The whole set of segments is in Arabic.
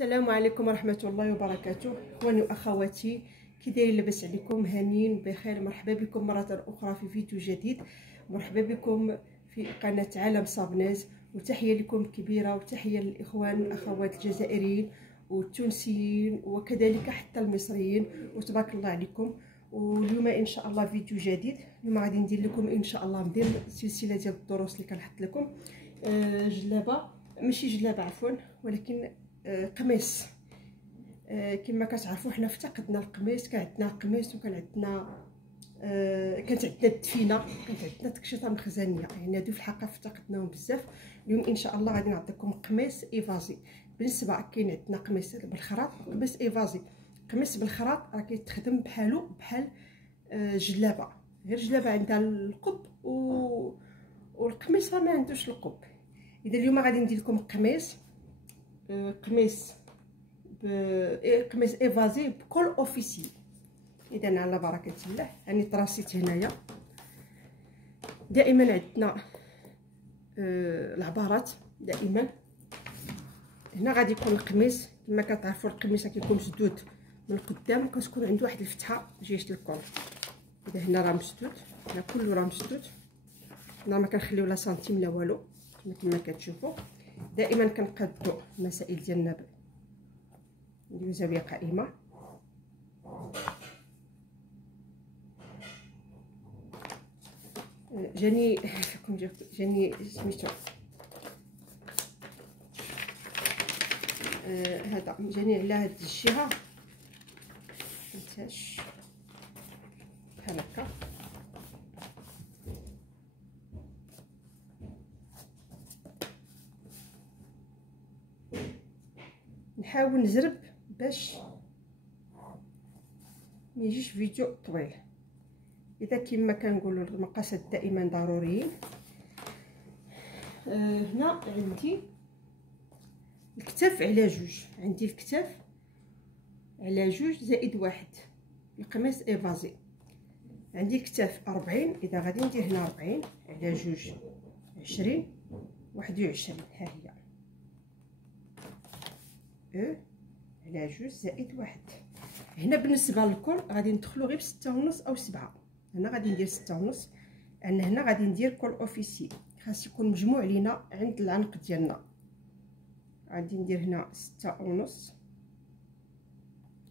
السلام عليكم ورحمة الله وبركاته. اخواني واخواتي، كي دايرين؟ لاباس عليكم؟ هانيين بخير. مرحبا بكم مرة اخرى في فيديو جديد. مرحبا بكم في قناة عالم صابناز، وتحية لكم كبيرة، وتحية للاخوان والاخوات الجزائريين والتونسيين وكذلك حتى المصريين، وتبارك الله عليكم. واليوم ان شاء الله فيديو جديد. اليوم غادي ندير لكم ان شاء الله ندير سلسلة ديال الدروس اللي كنحط لكم. جلابة، ماشي جلابة عفوا، ولكن قميص. كما كتعرفوا حنا افتقدنا القميص. كان عندنا قميص وكان عندنا كانت عندنا الدفينه، كانت عندنا تكشيطه مخزنيه، يعني هادو في الحقيقه افتقدناهم بزاف. اليوم ان شاء الله غادي نعطيكم قميص ايفازي. بالنسبه كاين عندنا قميص بالخراط وقميص ايفازي. قميص بالخراط راه كيتخدم بحال جلابه، غير جلابه عندها القب والقميص راه ما عندوش القب. اذا اليوم غادي ندير لكم قميص قميص ايفازي بكل اوفيسي. اذا على بركه الله، راني طراسيت هنايا. دائما عندنا العبارات، دائما هنا غادي يكون القميص. كما كتعرفوا القميص كيكون مسدود من القدام، كتكون عنده واحد الفتحه جهه الكول. اذا هنا راه مسدود، هنا كله راه مسدود، هنا ما كنخليو لا سنتيم لا والو. كما كتشوفوا دائما كنقادو المسائل ديالنا، نديرو زاويه قائمه. جاني سميتو هذا جاني على هاد الجهه، مفهمتهاش بحال هكا. نحاول نزرب باش ما يجيش فيديو طويل. اذا كما كنقولوا المقاسات دائما ضروريين. هنا عندي الكتاف على جوج، عندي الكتاف على جوج زائد واحد. القميص ايفازي عندي الكتاف 40، اذا غادي ندير هنا 40 على جوج 20 21. ها هي على جوج زائد واحد. هنا بالنسبه للكل غادي ندخلو غير ب6.5 او 7. هنا غادي ندير 6.5، لان هنا غادي ندير كول اوفيسي، خاص يكون مجموع لينا عند العنق ديالنا. غادي ندير هنا 6.5،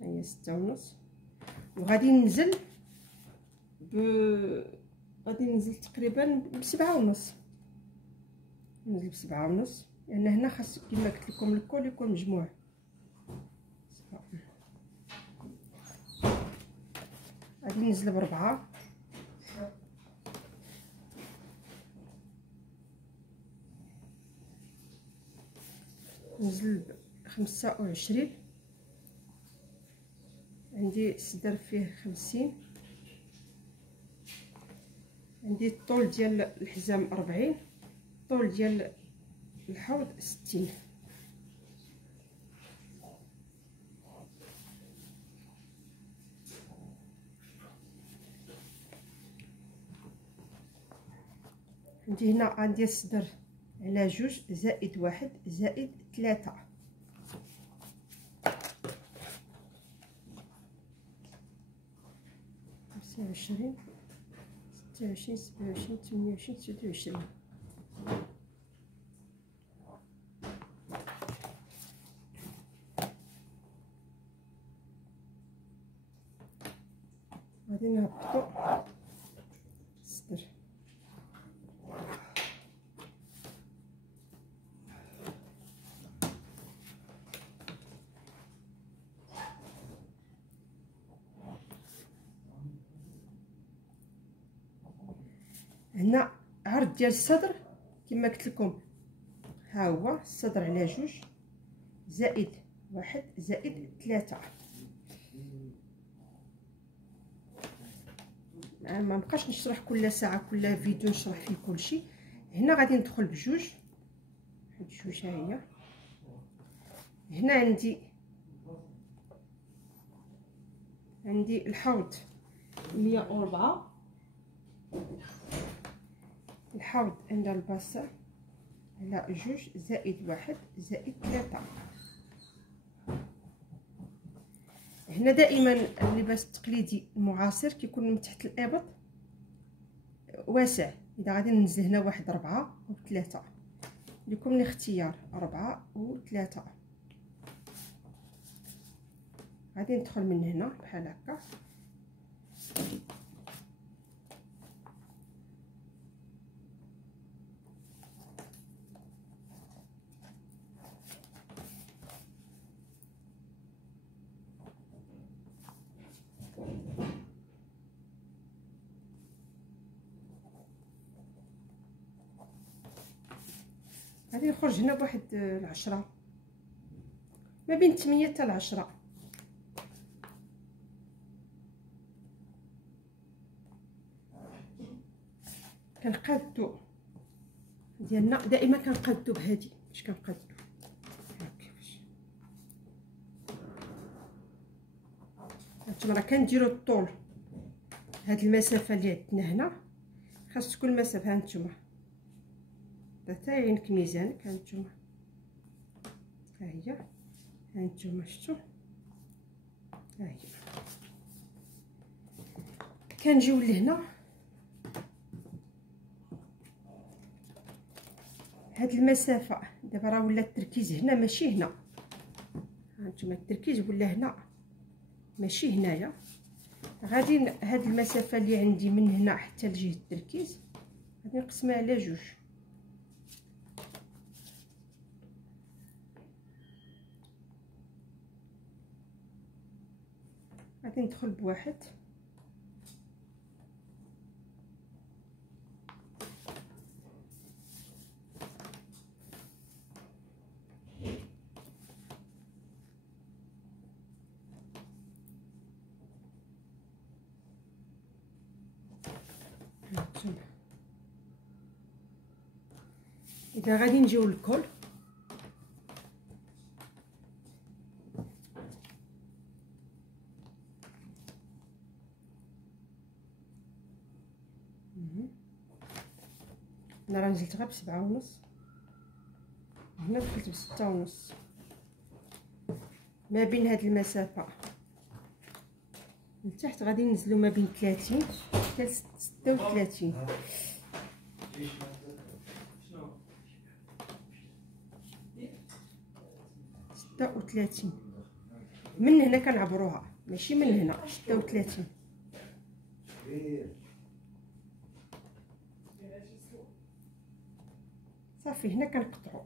هي 6.5، وغادي ننزل غادي ننزل تقريبا ب7.5. ننزل ب7.5 لان هنا خاص كما قلت لكم الكل يكون مجموع. غادي ننزل ب4، نزل ب25. عندي الصدر فيه 50، عندي الطول ديال الحزام 40، الطول ديال الحوض 60. عندي هنا غندير الصدر على جوج زائد واحد زائد 3. خمسة وعشرين 26 27 28 29. غادي نهبطو الصدر. هنا عرض ديال الصدر كما قلت لكم، ها هو الصدر على جوج زائد واحد زائد 3. ما بقاش نشرح كل ساعه كل فيديو نشرح فيه كل شيء. هنا غادي ندخل بجوج، جوج ها هي. هنا عندي الحوض 104، الحوض عند الباسة على جوج زائد واحد زائد 3. هنا دائما اللباس التقليدي المعاصر كيكون من تحت الابط واسع. اذا غادي ننزل هنا واحد 4 أو 3 لكم الاختيار، 4 و 3. غادي ندخل من هنا بحال هكا، غادي نخرج هنا بواحد 10، ما بين 8 حتى 10. كنقادو ديالنا دائما كنقادو بهادي، باش كنقادو كيفاش هانتوما راه كنديرو الطول. هاد المسافه اللي عندنا هنا خاص تكون المسافه، هانتوما حتى عينك ميزانك، هانتوما ها هي، هانتوما شفتوا ها هي. كنجيو لهنا هاد المسافه، دابا راه ولا التركيز هنا ماشي هنا، هانتوما التركيز ولا هنا ماشي هنايا. غادي هاد المسافه اللي عندي من هنا حتى لجهه التركيز غادي نقسمها على 2. غادي ندخل بواحد، اذا غادي نجيو للكل انا راه نزلت غير ب7.5، هنا دخلت ب6.5. ما بين هاد المسافه لتحت غادي ننزلو ما بين 30 حتى 36. من هنا كنعبروها ماشي من هنا. 36 صافي. هنا كنقطعو.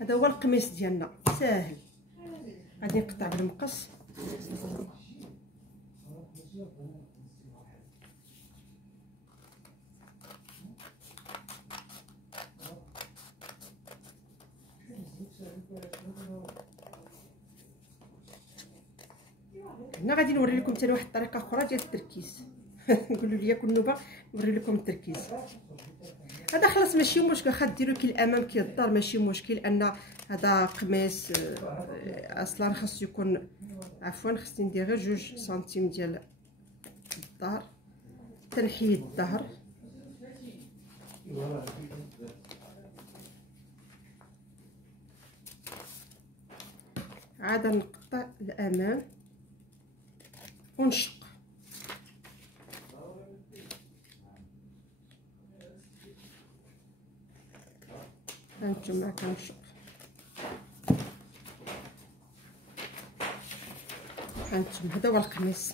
هذا هو القميص ديالنا ساهل. غادي نقطع بالمقص. هنا غادي نوري لكم ثاني واحد الطريقه اخرى ديال التركيز. نقولوا لي كل نوبه نوري لكم التركيز. هذا خلاص ماشي مشكل، خا ديروا كي الامام كي الدار ماشي مشكل، لان هذا قميص اصلا خاصو يكون، عفوا خصني ندير غير 2 سنتيم ديال الظهر تنحيد الظهر. عاد نقطع الامام ونشق. هانتوما كنشق. هانتوما هذا هو القميص.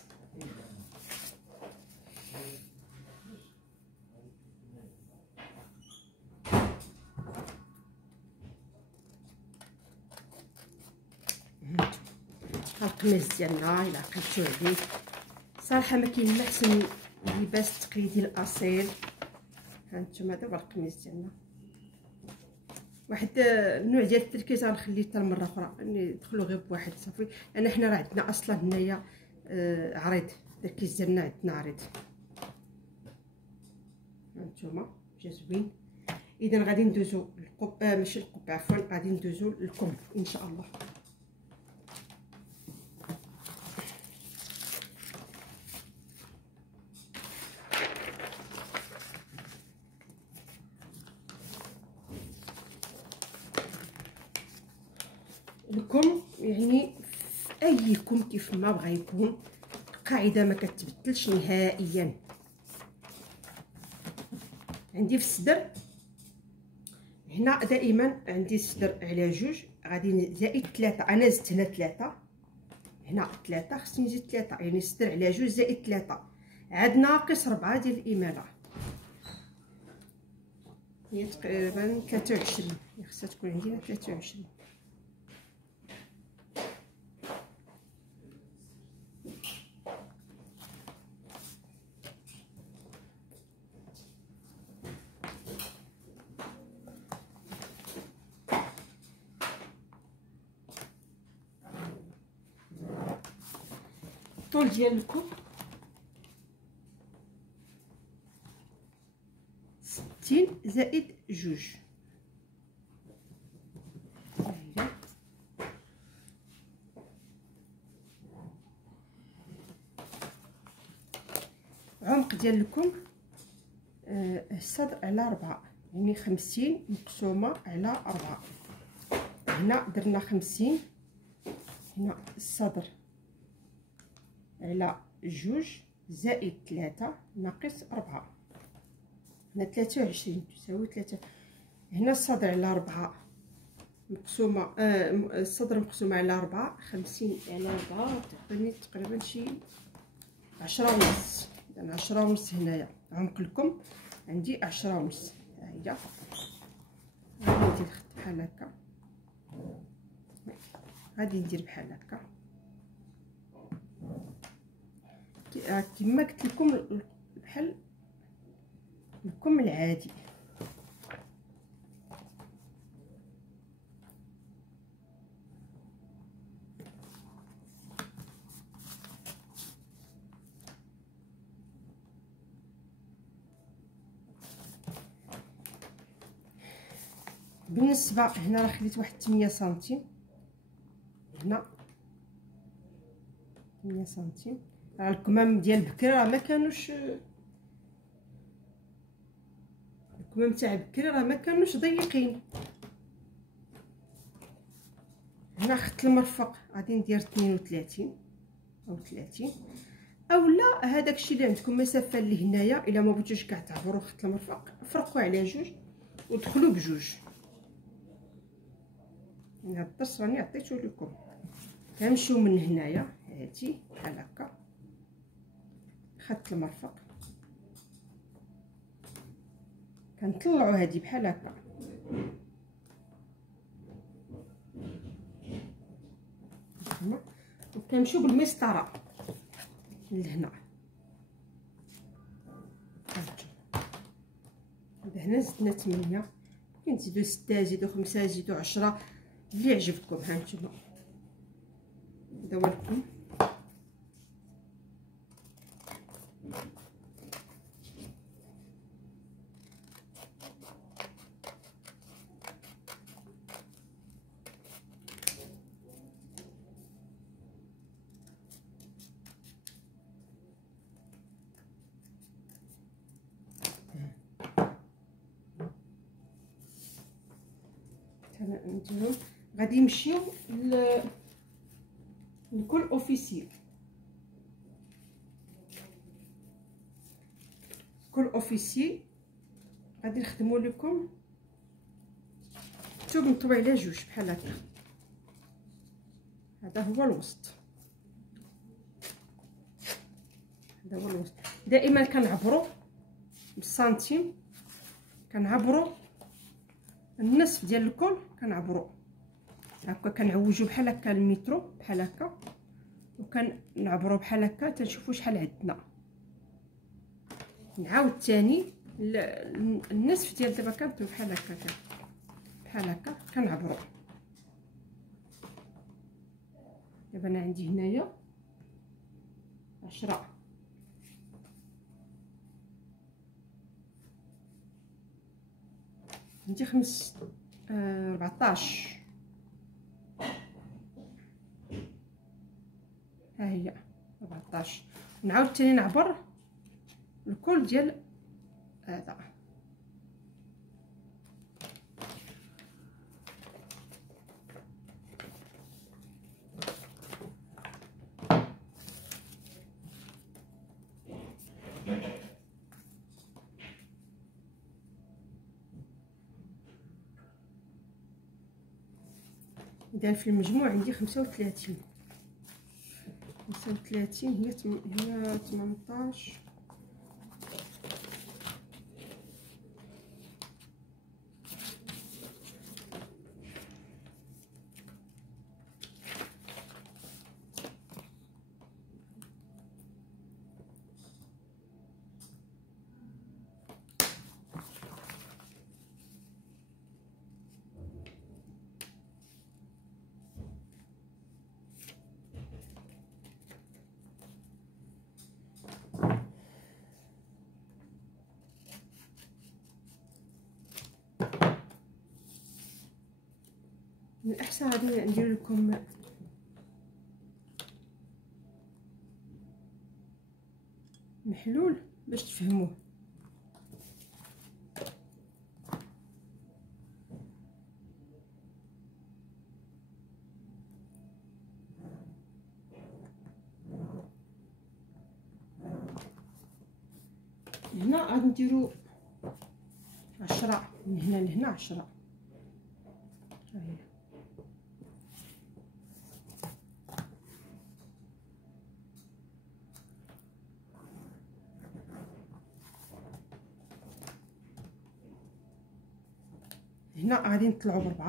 القميص ديالنا الا عقلتو عليه صراحه ما كاين ما احسن اللباس التقليدي الاصيل. هانتوما هذا هو القميص ديالنا. واحد النوع ديال التركيز غنخليه حتى المره اخرى، ندخلو غير بواحد صافي، لان حنا راه عندنا اصلا هنايا عريض. التركيز ديالنا عندنا عريض. هانتوما جا زوين. اذا غادي ندوزو القب، ماشي القب عفوا، غادي ندوزو للكم ان شاء الله. لكم يعني في اي كم كيف ما بغى يكون. القاعده ما كتبدلش نهائيا. عندي في الصدر هنا دائما عندي الصدر على جوج، غادي زائد 3. انا زدت هنا 3، هنا 3، خصني نزيد 3، يعني الصدر على جوج زائد 3 عاد ناقص 4 ديال الاماله. هي تقريبا 23، خصها تكون عندي 23. الطول ديال الكوب 60 زائد جوج. عمق ديال الكم الصدر على 4، يعني 50 مقسومه على 4. هنا درنا 50، هنا الصدر على جوج زائد 3 ناقص 4، هنا 23 تساوي 3. هنا الصدر على 4 مقسومه الصدر مقسومه على 4، 50 على 4 تعطيني تقريبا شي 10 ونص. انا 10 ونص هنايا عمق الكم عندي 10 ونص. ها هي غادي ندير الخط بحال هكا، غادي ندير بحال هكا كما قلت لكم بحال الكم العادي. بالنسبه هنا راه خليت واحد 8 سنتيم، هنا 8 سنتيم. راه الكمام ديال بكري راه ما كانوش، الكمام تاع بكري راه ما كانوش ضيقين. هنا خط المرفق غادي ندير 32 او 30، اولا هذاك الشيء اللي عندكم مسافه لهنايا الا ما بغيتوش كاع تعبروا خط المرفق فرقوا على جوج ودخلوا بجوج. هذا الدرس راني عطيته لكم. كنمشيو من هنايا هاتي بحال هكا خط المرفق، كنطلعوا هذه بحال هكا وكنمشيو بالمسطره لهنا. هنا زدنا 8، ممكن تزيدوا 6 زيدوا 5 زيدوا 10 اللي عجبكم. ها نتوما هذا هو الكم. نديرهم غادي يمشيو لكل اوفيسير. كل اوفيسي غادي نخدموا لكم الثوب مطوي على جوج بحال هكا. هذا هو الوسط، هذا هو الوسط. دائما كنعبروا بالسنتيم، كنعبروا النصف ديال الكل، كنعبروا هكا كنعوجوا بحال هكا المترو بحال هكا، وكنعبروا بحال هكا تنشوفوا شحال عندنا. نعاود ثاني النصف ديال دابا كنطوي بحال هكا بحال هكا كنعبروا. دابا انا عندي هنايا 10 عندي 14. ها هي 14. نعاود ثاني نعبر الكل ديال هذا. اذا في المجموع عندي 35 هي 18. من الاحسن غادي ندير لكم محلول باش تفهموه. هنا غادي نديرو 10 من هنا لهنا 10. هنا غادي نطلعوا ب4.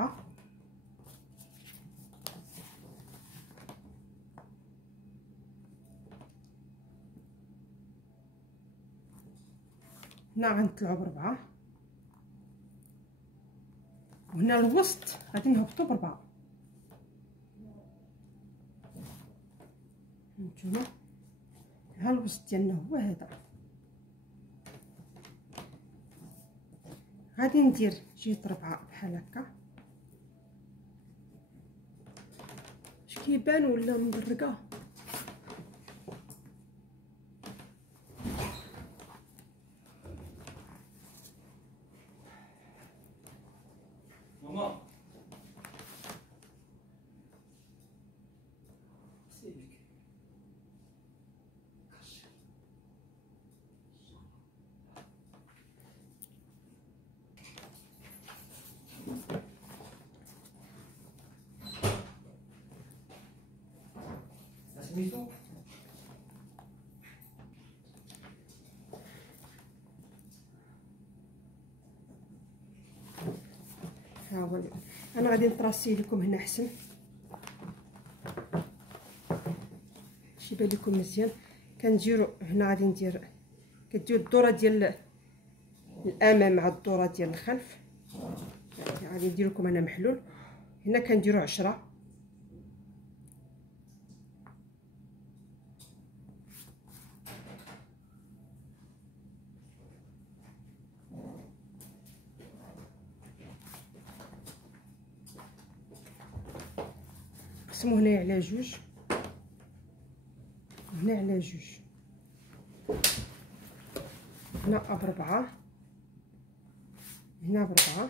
هنا غنطلعوا ب4 وهنا الوسط غادي نهبطوا ب4. نتوما ها الوسط ديالنا هو هذا. غادي ندير جهه 4 بحال هكا. اش كيبان ولا مبرقه؟ ماما سميتو ها هو. انا غادي نطراسي لكم هنا احسن باش يبان لكم مزيان. كنديروا هنا غادي ندير كديروا الدوره ديال الامام مع الدوره ديال الخلف. غادي ندير لكم انا محلول. هنا كنديروا 10. نقسمو هنايا على جوج وهنا على جوج. هنا ب4 هنا ب4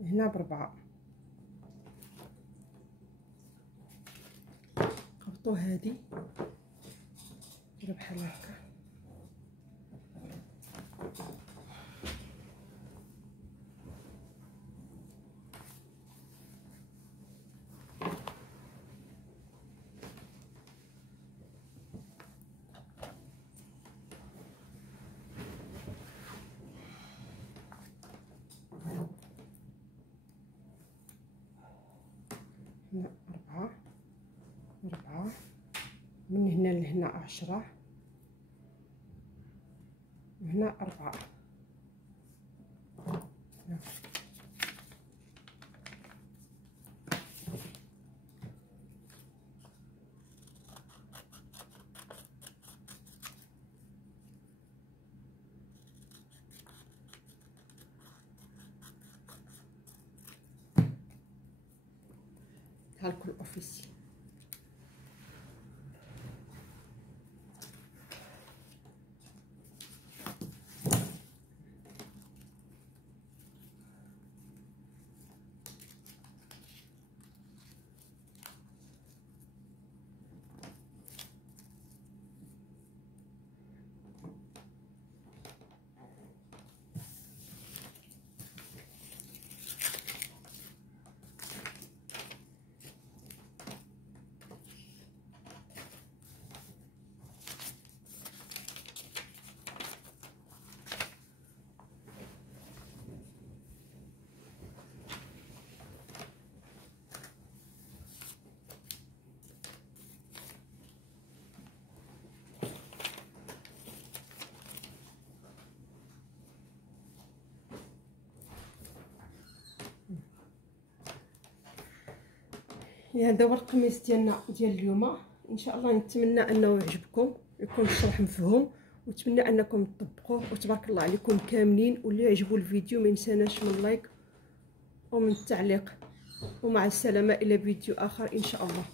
هنا ب4. قبطوا هادي ديروا بحال هكا. هنا 4 من هنا لهنا 10 وهنا 4. هالكل اوفيسي. هذا هو القميص ديالنا ديال اليوم. ان شاء الله نتمنى انه يعجبكم، يكون الشرح مفهوم، ونتمنى انكم تطبقوه. وتبارك الله عليكم كاملين. واللي يعجبوا الفيديو ما ينساناش من لايك ومن التعليق. ومع السلامه الى فيديو اخر ان شاء الله.